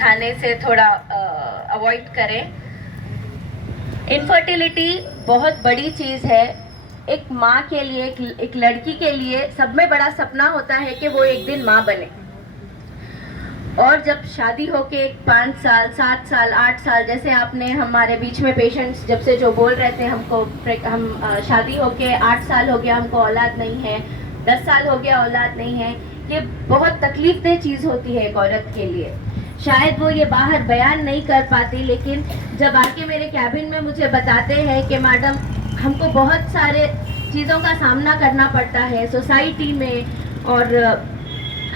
کھانے سے تھوڑا اوائڈ کریں. انفرٹیلیٹی بہت بڑی چیز ہے. ایک ماں کے لیے, ایک لڑکی کے لیے سب میں بڑا سپنا ہوتا ہے کہ وہ ایک دن ماں بنے. اور جب شادی ہو کے 5 سال 7 سال 8 سال, جیسے آپ نے ہمارے بیچ میں پیشنٹس جب سے جو بول رہے تھے, ہم شادی ہو کے 8 سال ہو گیا, ہم کو اولاد نہیں ہے, 10 سال ہو گیا اولاد نہیں ہے, یہ بہت تکلیف دہ چیز ہوتی ہے ایک عورت کے لیے. شاید وہ یہ باہر بیان نہیں کر پاتی, لیکن جب آ کے میرے کیبن میں مجھے بتاتے ہیں کہ میڈم ہم کو بہت سارے چیزوں کا سامنا کرنا پڑتا ہے سوسائٹی میں, اور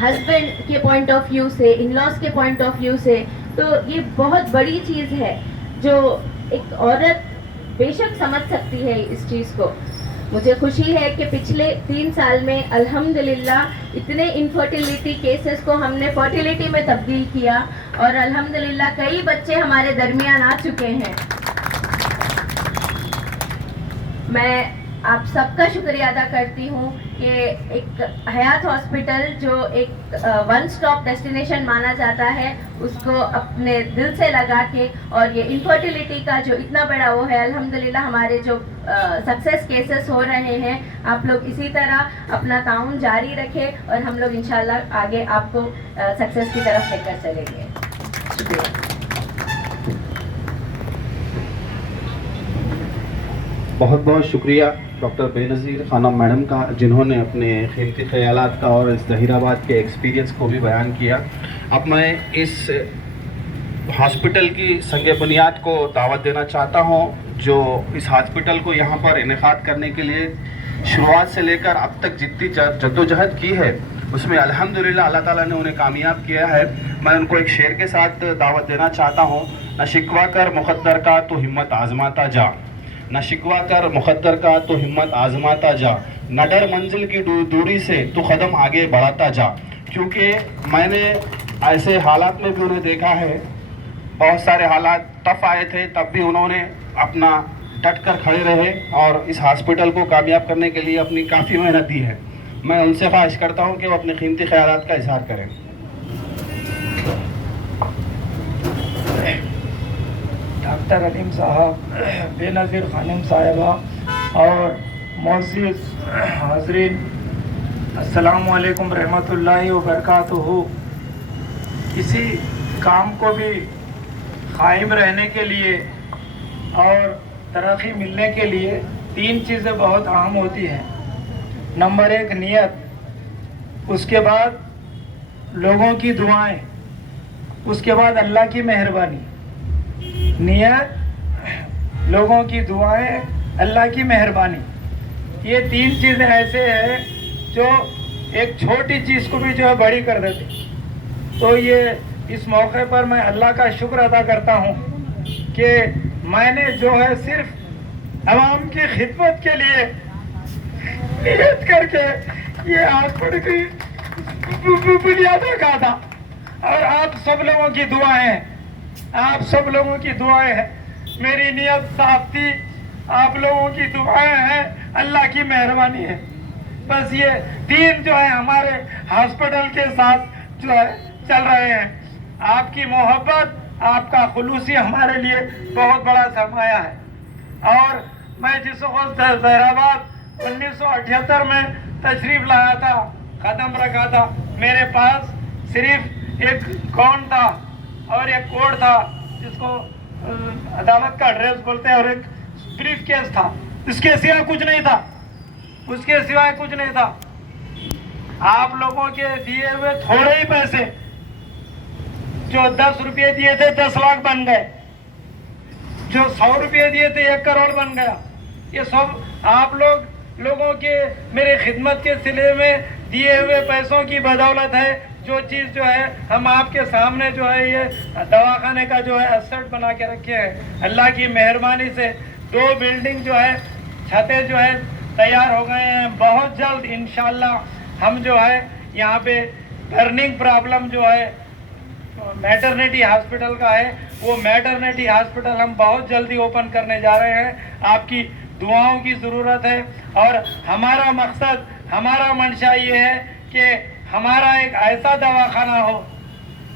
ہسبینڈ کے پوائنٹ آف ویو سے, ان لاز کے پوائنٹ آف ویو سے, تو یہ بہت بڑی چیز ہے جو ایک عورت بے شک سمجھ سکتی ہے اس چیز کو. مجھے خوشی ہے کہ پچھلے 3 سال میں الحمدللہ اتنے انفرٹیلیٹی کیسز کو ہم نے فرٹیلیٹی میں تبدیل کیا, اور الحمدللہ کئی بچے ہمارے درمیان آ چکے ہیں. میں آپ سب کا شکریہ ادا کرتی ہوں کہ ایک حیات ہاسپٹل جو ایک 1 اسٹاپ ڈیسٹینیشن مانا جاتا ہے, اس کو اپنے دل سے لگا کے, اور یہ انفرٹیلیٹی کا جو اتنا بڑا وہ ہے, الحمدللہ ہمارے جو سکسیس کیسز ہو رہے ہیں, آپ لوگ اسی طرح اپنا تعاون جاری رکھیں, اور ہم لوگ انشاءاللہ آگے آپ کو سکسیس کی طرف لے کر چلیں گے. شکریہ. بہت بہت شکریہ ڈاکٹر بے نظیر خانم میڈم کا, جنہوں نے اپنے قیمتی خیالات کا اور اس ظہیر آباد کے ایکسپیرینس کو بھی بیان کیا. اب میں اس ہاسپٹل کی سنگ بنیاد کو دعوت دینا چاہتا ہوں, جو اس ہاسپٹل کو یہاں پر انعقاد کرنے کے لیے شروعات سے لے کر اب تک جتنی جدوجہد کی ہے, اس میں الحمدللہ اللہ تعالیٰ نے انہیں کامیاب کیا ہے. میں ان کو ایک شعر کے ساتھ دعوت دینا چاہتا ہوں. نہ شکوہ کر مقدر کا تو ہمت آزماتا جا, نہ شکوہ کر مقدر کا تو ہمت آزماتا جا, نہ ڈر منزل کی دوری سے تو قدم آگے بڑھاتا جا. کیونکہ میں نے ایسے حالات میں بھی انہیں دیکھا ہے, بہت سارے حالات ٹف آئے تھے, تب بھی انہوں نے اپنا ڈٹ کر کھڑے رہے اور اس ہاسپٹل کو کامیاب کرنے کے لیے اپنی کافی محنت دی ہے. میں ان سے خواہش کرتا ہوں کہ وہ اپنے قیمتی خیالات کا اظہار کریں. ڈاکٹر علیم صاحب, بے نظیر خانم صاحبہ اور معزز حاضرین, السلام علیکم رحمۃ اللہ وبرکاتہ. کسی کام کو بھی قائم رہنے کے لیے اور ترقی ملنے کے لیے 3 چیزیں بہت اہم ہوتی ہیں. نمبر 1 نیت, اس کے بعد لوگوں کی دعائیں, اس کے بعد اللہ کی مہربانی. نیت, لوگوں کی دعائیں, اللہ کی مہربانی, یہ 3 چیزیں ایسے ہیں جو ایک چھوٹی چیز کو بھی جو ہے بڑی کر دیتے. تو یہ اس موقع پر میں اللہ کا شکر ادا کرتا ہوں کہ میں نے جو ہے صرف عوام کی خدمت کے لیے نیت کر کے یہ ہاسپٹل کی بنیاد رکھا تھا. اور آپ سب لوگوں کی دعائیں ہیں, آپ سب لوگوں کی دعائیں ہیں. میری نیت صاف تھی, آپ لوگوں کی دعائیں ہیں, اللہ کی مہربانی ہے. بس یہ 3 جو ہے ہمارے ہاسپٹل کے ساتھ جو ہے چل رہے ہیں. آپ کی محبت, آپ کا خلوصی ہمارے لیے بہت بڑا سرمایہ ہے. اور میں جس وقت ظہیر آباد 1978 میں تشریف لایا تھا, قدم رکھا تھا, میرے پاس صرف ایک گون تھا اور ایک کوڈ تھا جس کو عدالت کا ایڈریس بولتے ہیں, اور ایک بریف کیس تھا. اس کے سوا کچھ نہیں تھا, اس کے سوائے کچھ نہیں تھا. آپ لوگوں کے دیے ہوئے تھوڑے ہی پیسے, جو 10 روپے دیے تھے 10 لاکھ بن گئے, جو 100 روپے دیے تھے 1 کروڑ بن گیا. یہ سب آپ لوگوں کے میرے خدمت کے سلسلے میں دیے ہوئے پیسوں کی بدولت ہے. جو چیز جو ہے ہم آپ کے سامنے جو ہے یہ دواخانے کا جو ہے ایسٹ بنا کے رکھے ہیں. اللہ کی مہربانی سے 2 بلڈنگ جو ہے چھتیں جو ہے تیار ہو گئے ہیں. بہت جلد انشاءاللہ ہم جو ہے یہاں پہ برننگ پرابلم جو ہے میٹرنیٹی ہاسپٹل کا ہے, وہ میٹرنیٹی ہاسپٹل ہم بہت جلدی اوپن کرنے جا رہے ہیں. آپ کی دعاؤں کی ضرورت ہے, اور ہمارا مقصد, ہمارا منشا یہ ہے کہ ہمارا ایک ایسا دواخانہ ہو,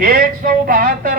172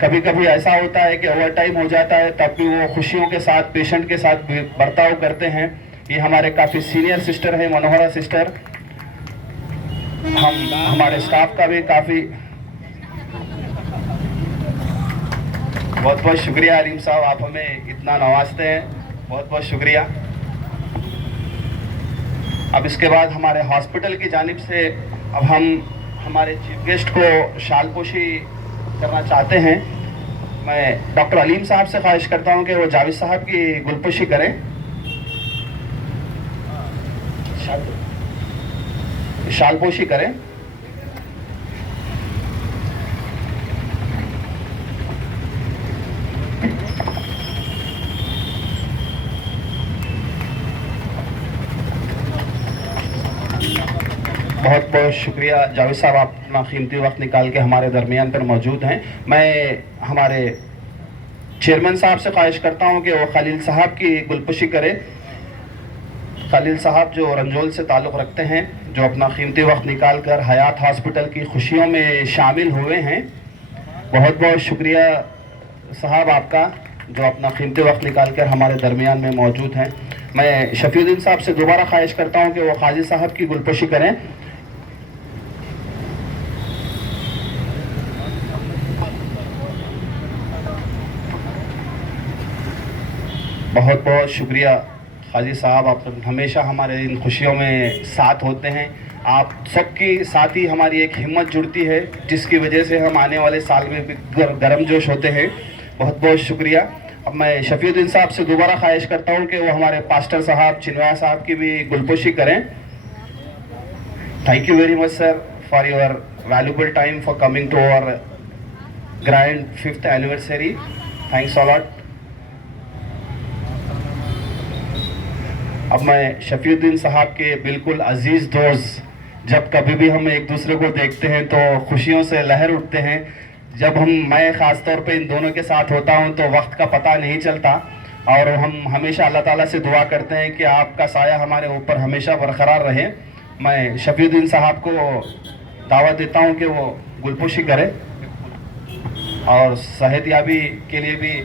کبھی کبھی ایسا ہوتا ہے کہ اوور ٹائم ہو جاتا ہے، تب بھی وہ خوشیوں کے ساتھ پیشنٹ کے ساتھ برتاؤ کرتے ہیں. یہ ہمارے کافی سینئر سسٹر ہیں، منوہرا سسٹر. ہمارے اسٹاف کا بھی کافی بہت بہت شکریہ. علیم صاحب آپ ہمیں اتنا نوازتے ہیں، بہت بہت شکریہ. اب اس کے بعد ہمارے ہاسپٹل کی جانب سے اب ہم ہمارے چیف گیسٹ کو شال پوشی کرنا چاہتے ہیں. میں ڈاکٹر علیم صاحب سے خواہش کرتا ہوں کہ وہ جاوید صاحب کی گلپوشی کریں. شال پوشی کریں. بہت بہت شکریہ جاوید صاحب، آپ اپنا قیمتی وقت نکال کے ہمارے درمیان پر موجود ہیں. میں ہمارے چیئرمین صاحب سے خواہش کرتا ہوں کہ وہ خلیل صاحب کی گلپوشی کرے. خلیل صاحب جو رنجول سے تعلق رکھتے ہیں، جو اپنا قیمتی وقت نکال کر حیات ہاسپٹل کی خوشیوں میں شامل ہوئے ہیں. بہت بہت شکریہ صاحب آپ کا، جو اپنا قیمتی وقت نکال کر ہمارے درمیان میں موجود ہیں. میں شفیع الدین صاحب سے دوبارہ خواہش کرتا ہوں کہ وہ قاضی صاحب کی گلپوشی کریں. بہت بہت شکریہ قاضی صاحب، آپ ہمیشہ ہمارے ان خوشیوں میں ساتھ ہوتے ہیں. آپ سب کی ساتھ ہی ہماری ایک ہمت جڑتی ہے، جس کی وجہ سے ہم آنے والے سال میں بھی گرم جوش ہوتے ہیں. بہت بہت شکریہ. اب میں شفیع الدین صاحب سے دوبارہ خواہش کرتا ہوں کہ وہ ہمارے پاسٹر صاحب چنویا صاحب کی بھی گلپوشی کریں. Thank you very much sir for your valuable time for coming to over grand 5th anniversary. Thanks a lot. اب میں شفیع الدین صاحب کے بالکل عزیز دوست، جب کبھی بھی ہم ایک دوسرے کو دیکھتے ہیں تو خوشیوں سے لہر اٹھتے ہیں. جب میں خاص طور پہ ان دونوں کے ساتھ ہوتا ہوں تو وقت کا پتہ نہیں چلتا، اور ہم ہمیشہ اللہ تعالیٰ سے دعا کرتے ہیں کہ آپ کا سایہ ہمارے اوپر ہمیشہ برقرار رہے. میں شفیع الدین صاحب کو دعوت دیتا ہوں کہ وہ گلپوشی کرے، اور صحت یابی کے لیے بھی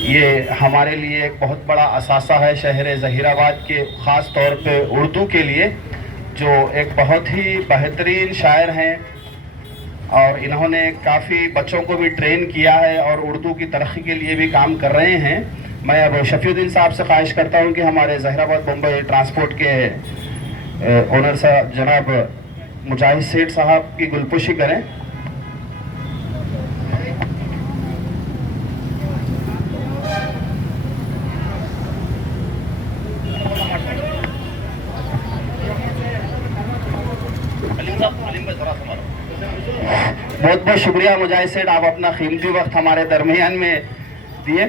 یہ ہمارے لیے ایک بہت بڑا اثاثہ ہے شہر ظہیر آباد کے، خاص طور پہ اردو کے لیے، جو ایک بہت ہی بہترین شاعر ہیں، اور انہوں نے کافی بچوں کو بھی ٹرین کیا ہے اور اردو کی ترقی کے لیے بھی کام کر رہے ہیں. میں اب شفیع الدین صاحب سے خواہش کرتا ہوں کہ ہمارے ظہیر آباد بمبئی ٹرانسپورٹ کے اونر صاحب جناب مجاہد سیٹھ صاحب کی گلپوشی کریں. بہت بہت شکریہ مجاہد سیٹھ، آپ اپنا قیمتی وقت ہمارے درمیان میں دیے.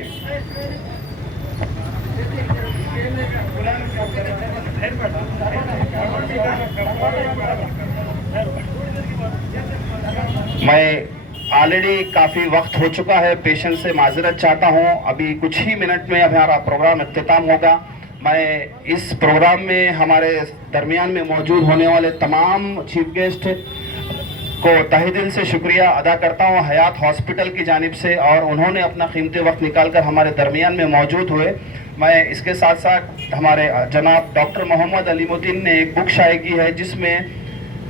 میں آلریڈی کافی وقت ہو چکا ہے، پیشنٹ سے معذرت چاہتا ہوں. ابھی کچھ ہی منٹ میں ہمارا پروگرام اختتام ہوگا. میں اس پروگرام میں ہمارے درمیان میں موجود ہونے والے تمام چیف گیسٹ کو تہہ دل سے شکریہ ادا کرتا ہوں حیات ہاسپٹل کی جانب سے، اور انہوں نے اپنا قیمتی وقت نکال کر ہمارے درمیان میں موجود ہوئے. میں اس کے ساتھ ساتھ ہمارے جناب ڈاکٹر محمد علیم الدین نے ایک بک شائع کی ہے، جس میں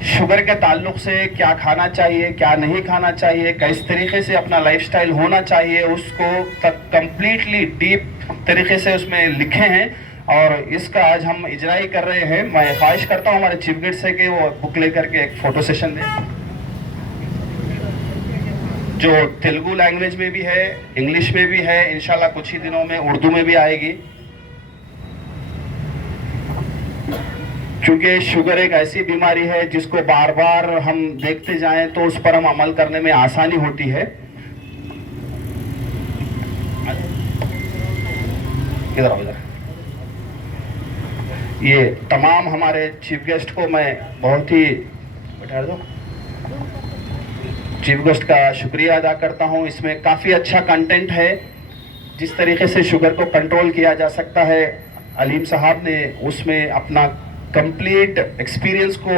شوگر کے تعلق سے کیا کھانا چاہیے، کیا نہیں کھانا چاہیے، کس طریقے سے اپنا لائف سٹائل ہونا چاہیے، اس کو کمپلیٹلی ڈیپ طریقے سے اس میں لکھے ہیں، اور اس کا آج ہم اجرائی کر رہے ہیں. میں خواہش کرتا ہوں ہمارے چیف گیسٹ سے کہ وہ بک لے کر کے ایک فوٹو سیشن دیں، جو تیلگو لینگویج میں بھی ہے، انگلش میں بھی ہے، انشاءاللہ کچھ ہی دنوں میں اردو میں بھی آئے گی. کیونکہ شوگر ایک ایسی بیماری ہے جس کو بار بار ہم دیکھتے جائیں تو اس پر ہم عمل کرنے میں آسانی ہوتی ہے. ادھر آؤ ادھر. یہ تمام ہمارے چیف گیسٹ کو میں بہت ہی چیف گیسٹ کا شکریہ ادا کرتا ہوں. اس میں کافی اچھا کنٹینٹ ہے، جس طریقے سے شوگر کو کنٹرول کیا جا سکتا ہے. علیم صاحب نے اس میں اپنا کمپلیٹ ایکسپیرینس کو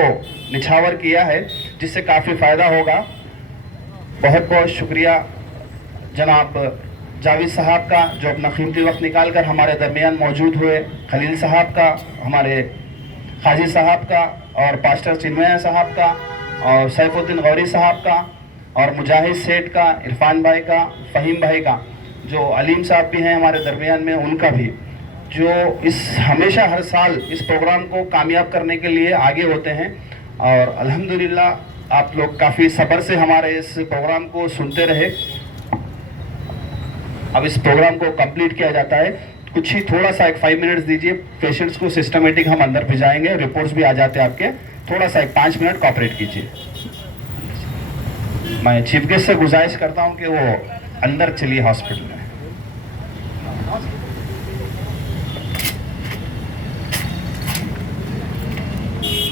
نچھاور کیا ہے. جس سے کافی فائدہ ہوگا. بہت بہت شکریہ جناب جاوید صاحب کا جو اپنا قیمتی وقت نکال کر ہمارے درمیان موجود ہوئے, خلیل صاحب کا, ہمارے قاضی صاحب کا, اور پاسٹر چنمیا صاحب کا, اور سیف الدین غوری صاحب کا, اور مجاہد سیٹھ کا, عرفان بھائی کا, فہیم بھائی کا, جو علیم صاحب بھی ہیں ہمارے درمیان میں, ان کا بھی, جو ہمیشہ ہر سال اس پروگرام کو کامیاب کرنے کے لیے آگے ہوتے ہیں. اور الحمدللہ آپ لوگ کافی صبر سے ہمارے اس پروگرام کو سنتے رہے. اب اس پروگرام کو کمپلیٹ کیا جاتا ہے. کچھ ہی تھوڑا سا ایک 5 منٹس دیجیے. پیشنٹس کو سسٹمیٹک ہم اندر بھیجائیں گے, رپورٹس بھی آ جاتے ہیں آپ کے. تھوڑا سا ایک 5 منٹ کوآپریٹ کیجیے. میں چیف گیسٹ سے گزارش کرتا ہوں کہ وہ اندر چلیے ہاسپٹل میں.